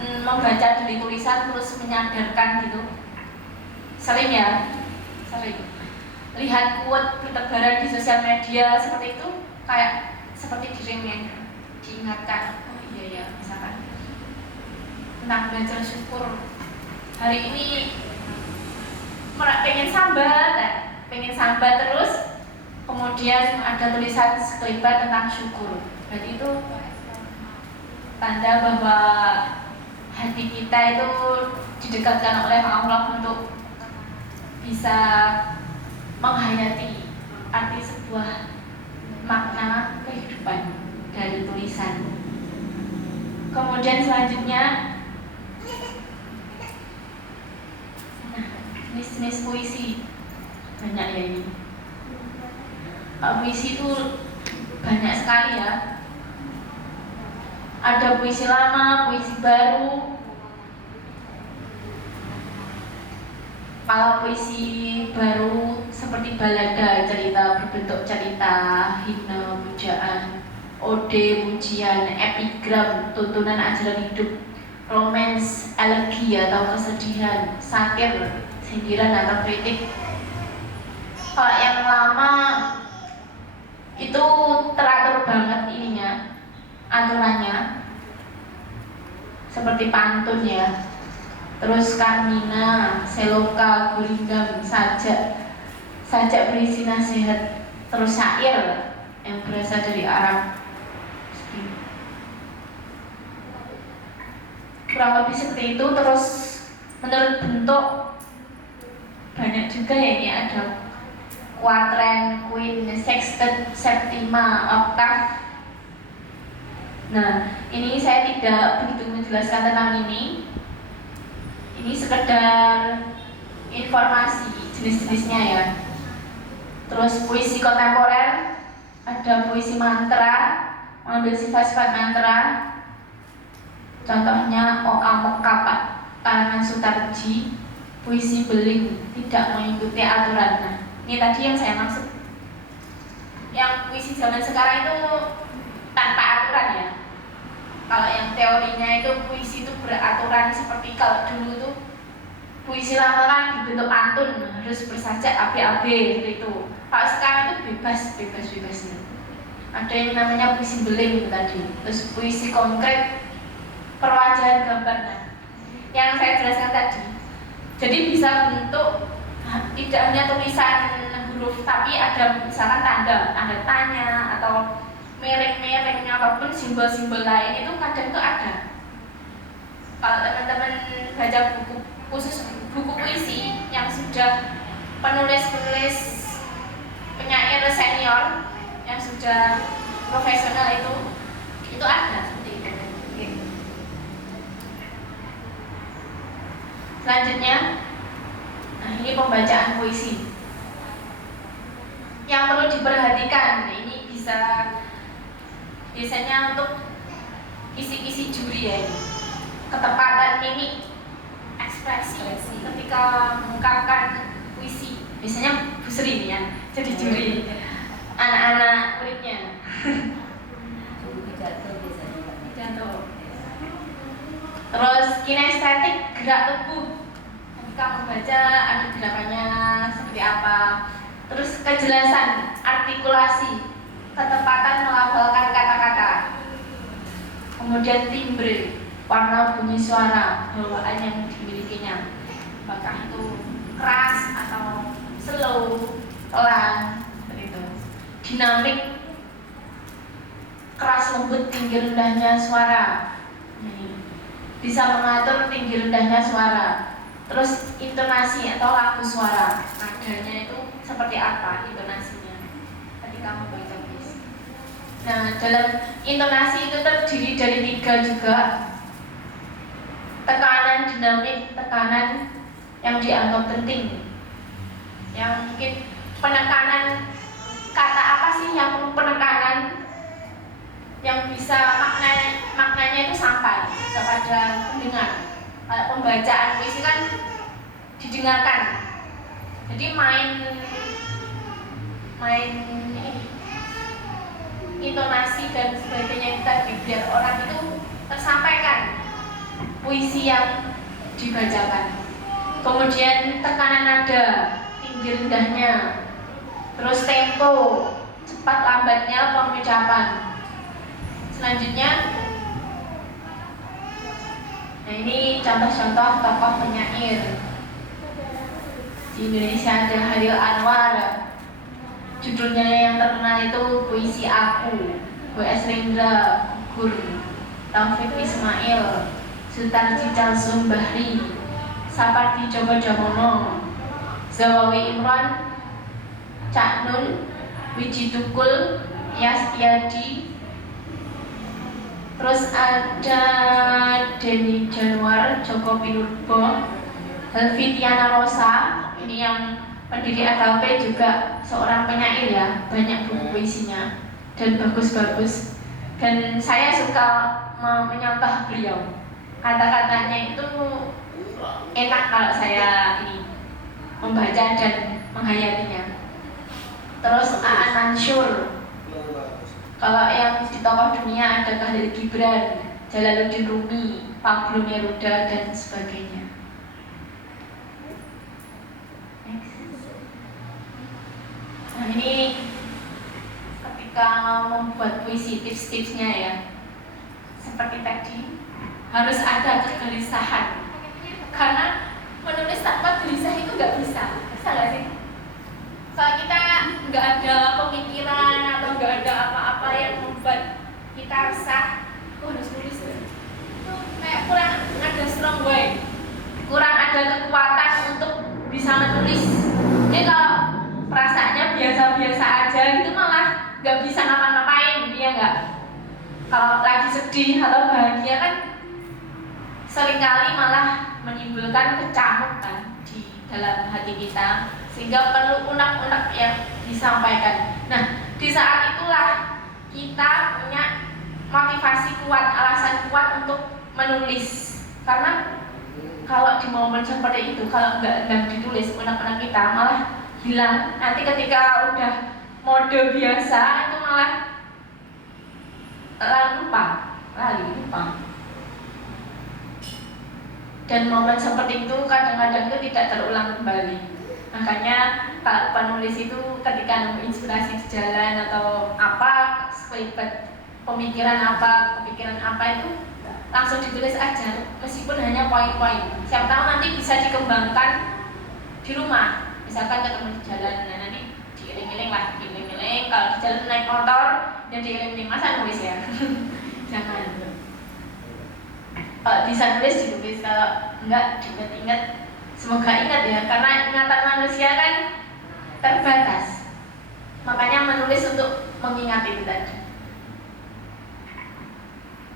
membaca dari tulisan terus menyadarkan gitu? Sering ya? Sering. Lihat quote bertebaran di sosial media seperti itu, kayak seperti diingatkan. Oh iya ya, misalkan tentang belajar syukur. Hari ini pengen sambat terus, kemudian ada tulisan sekelebat tentang syukur. Berarti itu tanda bahwa hati kita itu didekatkan oleh Allah untuk bisa menghayati arti sebuah makna kehidupan dari tulisan. Kemudian selanjutnya, jenis-jenis puisi banyak ya ini. Puisi itu banyak sekali ya. Ada puisi lama, puisi baru. Kalau puisi baru seperti balada, cerita berbentuk cerita, himne, pujaan, ode, pujian, epigram, tuntunan ajaran hidup, romance, elegi atau kesedihan, satir, sindiran atau kritik. Kalau yang lama itu teratur banget ininya, aturannya, seperti pantun ya. Terus Karmina, Seloka, Gurindam, sajak berisi nasihat, terus syair yang berasal dari Arab. Kurang lebih seperti itu. Terus menurut bentuk banyak juga ya, ini ada kuadran, queen, sextet, septima, oktav. Nah, ini saya tidak begitu menjelaskan tentang ini. Ini sekedar informasi jenis-jenisnya ya. Terus puisi kontemporer, ada puisi mantra, mengambil sifat-sifat mantra. Contohnya Oka Mokapat karangan Sutarji, puisi beling, tidak mengikuti aturan. Nah, ini tadi yang saya maksud. Yang puisi zaman sekarang itu tanpa aturan ya. Kalau yang teorinya itu puisi itu beraturan, seperti kalau dulu itu puisi lama kan dibentuk pantun, harus bersajak AB-AB gitu. Kalau sekarang itu bebas. Ada yang namanya puisi beling tadi. Terus puisi konkret, perwajahan gambar. Nah, yang saya jelaskan tadi. Jadi bisa bentuk tidak hanya tulisan huruf, tapi ada misalkan tanda tanya atau mereng-mereng ataupun simbol-simbol lain, itu kadang tuh ada. Kalau teman-teman baca buku, khusus buku puisi yang sudah penulis penyair senior yang sudah profesional, itu ada seperti itu. Selanjutnya, nah ini pembacaan puisi yang perlu diperhatikan. Ini biasanya untuk kisi-kisi juri ya, ini ketepatan mimik, ekspresi ketika mengungkapkan puisi. Biasanya Bu Sri ini ya jadi juri, anak-anak muridnya. Pidato. Terus kinestetik, gerak tubuh, ketika membaca ada gerakannya seperti apa. Terus kejelasan, artikulasi, ketepatan melafalkan kata-kata. Kemudian timbre, warna bunyi suara, bawaan yang dimilikinya, apakah itu keras atau slow, pelan, seperti itu. Dinamik, keras lembut tinggi rendahnya suara. Bisa mengatur tinggi rendahnya suara. Terus intonasi atau laku suara, nadanya itu seperti apa intonasinya ketika membaca puisi. Nah, dalam intonasi itu terdiri dari 3 juga. Tekanan dinamik, tekanan yang dianggap penting, yang mungkin penekanan, kata apa sih yang perlu penekanan, yang bisa maknanya itu sampai kepada pendengar. Pembacaan puisi kan didengarkan, jadi main intonasi dan sebagainya tadi biar orang itu tersampaikan puisi yang dibacakan. Kemudian tekanan nada, tinggi rendahnya, terus tempo, cepat lambatnya pengucapan. Selanjutnya, nah ini contoh-contoh tokoh penyair. Di Indonesia ada Hairil Anwar, judulnya yang terkenal itu Puisi Aku, W.S. Rendra, Gugur, Taufik Ismail, Sutarji Calzum Bahri, Sapardi Djoko Damono, Zawawi Imron, Cak Nun, Wiji Tukul, Yas Yadi. Terus ada Denny Januar, Joko Pinurbo, Helvitiana Rosa, ini yang pendiri AKP juga seorang penyair ya, banyak buku puisinya dan bagus-bagus. Dan saya suka menyontoh beliau. Kata-katanya itu enak kalau saya ini membaca dan menghayatinya. Terus Aan Mansur. Kalau yang di tokoh dunia ada Khalil Gibran, Jalaluddin Rumi, Pablo Neruda dan sebagainya. Nah ini ketika membuat puisi tips-tipsnya ya, seperti tadi harus ada kegelisahan, karena menulis tanpa gelisah itu nggak bisa nggak sih? Kalau kita nggak ada pemikiran atau nggak ada apa-apa yang membuat kita resah, harus nulis itu kayak kurang ada strong way, kurang ada kekuatan untuk bisa menulis. Jadi kalau perasaannya biasa-biasa aja gitu malah nggak bisa ngapa-ngapain, ya nggak? Kalau lagi sedih atau bahagia kan seringkali malah menimbulkan kecamukan di dalam hati kita, sehingga perlu unek-unek yang disampaikan. Nah, di saat itulah kita punya motivasi kuat, alasan kuat untuk menulis. Karena kalau di momen seperti itu, kalau nggak ditulis, unek-unek kita malah hilang. Nanti ketika udah mode biasa itu malah lupa. Dan momen seperti itu kadang-kadang itu tidak terulang kembali. Makanya kalau penulis itu ketika nemu inspirasi di jalan atau apa, sekelibat pemikiran apa, kepikiran apa itu langsung ditulis aja, meskipun hanya poin-poin. Siapa tahu nanti bisa dikembangkan di rumah. Misalkan ketemu di jalan, nah nanti diiling-iling lah, diiling-iling. Kalau di jalan naik motor, ya diiling-iling, masa nulis ya? Jangan. Kalau bisa nulis ditulis, kalau enggak diingat-ingat. Semoga ingat ya, karena ingatan manusia kan terbatas. Makanya menulis untuk mengingat itu tadi.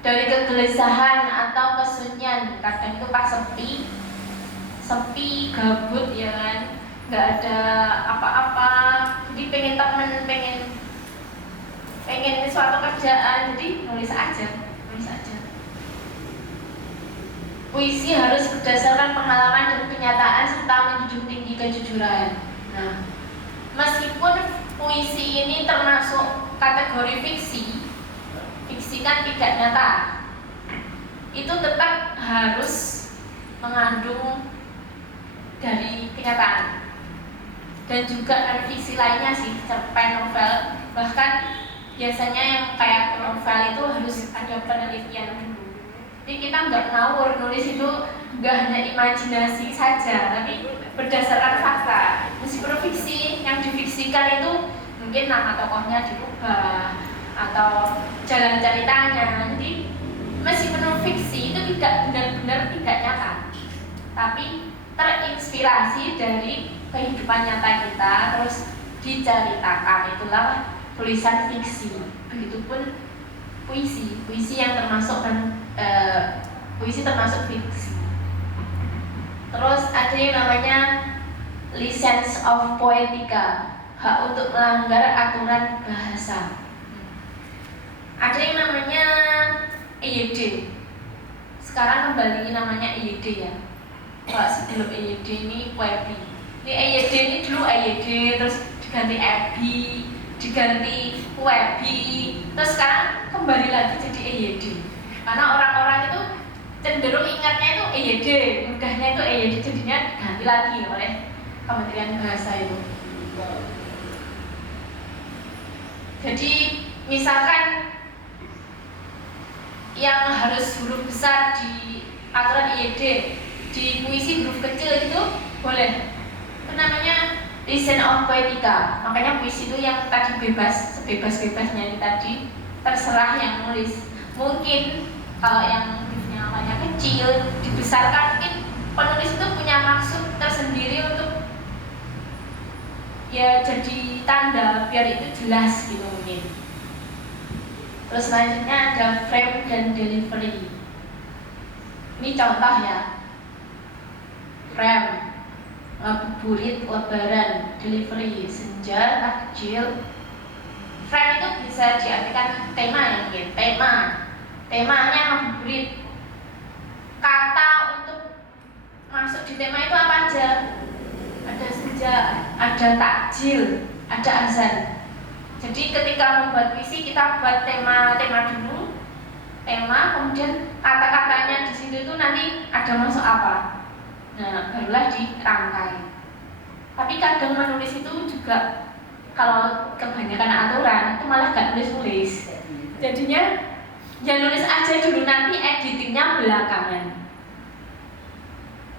Dari kegelisahan atau kesunyian, kadang itu pas sepi, gabut ya kan, nggak ada apa-apa, jadi pengen temen, pengen suatu kerjaan, jadi nulis aja. Puisi harus berdasarkan pengalaman dan kenyataan serta menjunjung tinggi kejujuran. Nah, meskipun puisi ini termasuk kategori fiksi kan tidak nyata, itu tetap harus mengandung dari kenyataan. Dan juga dari fiksi lainnya sih, cerpen, novel, bahkan biasanya yang kayak novel itu harus ada penelitian dulu. Jadi kita nggak ngawur, nulis itu nggak hanya imajinasi saja, tapi berdasarkan fakta. Meskipun fiksi, yang difiksikan itu mungkin nama tokohnya dirubah atau jalan ceritanya. Jadi meskipun fiksi itu tidak benar-benar tidak nyata, tapi terinspirasi dari kehidupan nyata kita terus diceritakan, itulah tulisan fiksi. Begitupun puisi yang termasuk puisi termasuk fiksi. Terus ada yang namanya license of poetica, hak untuk melanggar aturan bahasa. Ada yang namanya EYD. Sekarang kembali namanya EYD ya. Kalau sebelum EYD ini WEBI. Ini EYD ini dulu EYD, terus diganti EBI, diganti WEBI, terus sekarang kembali lagi jadi EYD. Karena orang-orang itu cenderung ingatnya EYD, mudahnya itu EYD, jadinya diganti lagi oleh Kementerian Bahasa itu. Jadi misalkan yang harus huruf besar di aturan EYD, di puisi huruf kecil itu boleh. Itu namanya Listen of Poetica. Makanya puisi itu yang tadi bebas, sebebas-bebasnya ini tadi, terserah yang nulis. Mungkin kalau yang hurufnya awalnya kecil dibesarkan, mungkin penulis itu punya maksud tersendiri untuk ya jadi tanda biar itu jelas gitu mungkin. Terus selanjutnya ada frame dan delivery. Ini contoh ya. Frame, ngabuburit lebaran, delivery, senja, takjil. Frame itu bisa diartikan tema ya mungkin, temanya ngabuburit. Kata untuk masuk di tema itu apa aja? Ada senja, ada takjil, ada azan. Jadi ketika membuat puisi kita buat tema dulu, kemudian kata-katanya di situ itu nanti ada masuk apa. Nah, barulah dirangkai. Tapi kadang menulis itu juga kalau kebanyakan aturan itu malah gak nulis-nulis. Jadinya ya nulis aja dulu, nanti editingnya belakangan.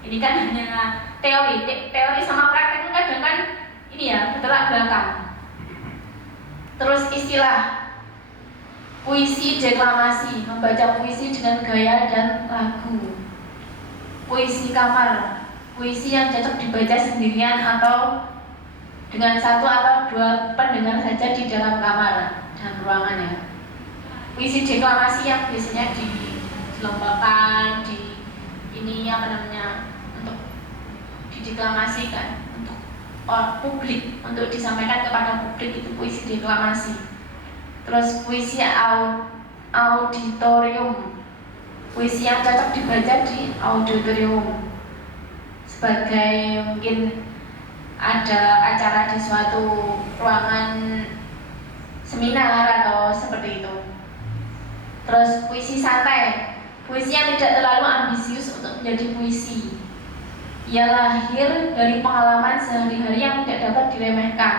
Ini kan hanya teori sama praktek itu kadang kan ini ya bertolak belakang. Terus istilah puisi deklamasi, membaca puisi dengan gaya dan lagu. Puisi kamar, puisi yang cocok dibaca sendirian atau dengan satu atau dua pendengar saja di dalam kamar dan ruangan ya. Puisi deklamasi yang biasanya dilombakan, di ini apa namanya, untuk dideklamasikan untuk publik, untuk disampaikan kepada publik, itu puisi deklamasi. Terus puisi auditorium, puisi yang cocok dibaca di auditorium sebagai mungkin ada acara di suatu ruangan seminar atau seperti itu. Terus puisi santai, puisi yang tidak terlalu ambisius untuk menjadi puisi. Ia lahir dari pengalaman sehari-hari yang tidak dapat diremehkan.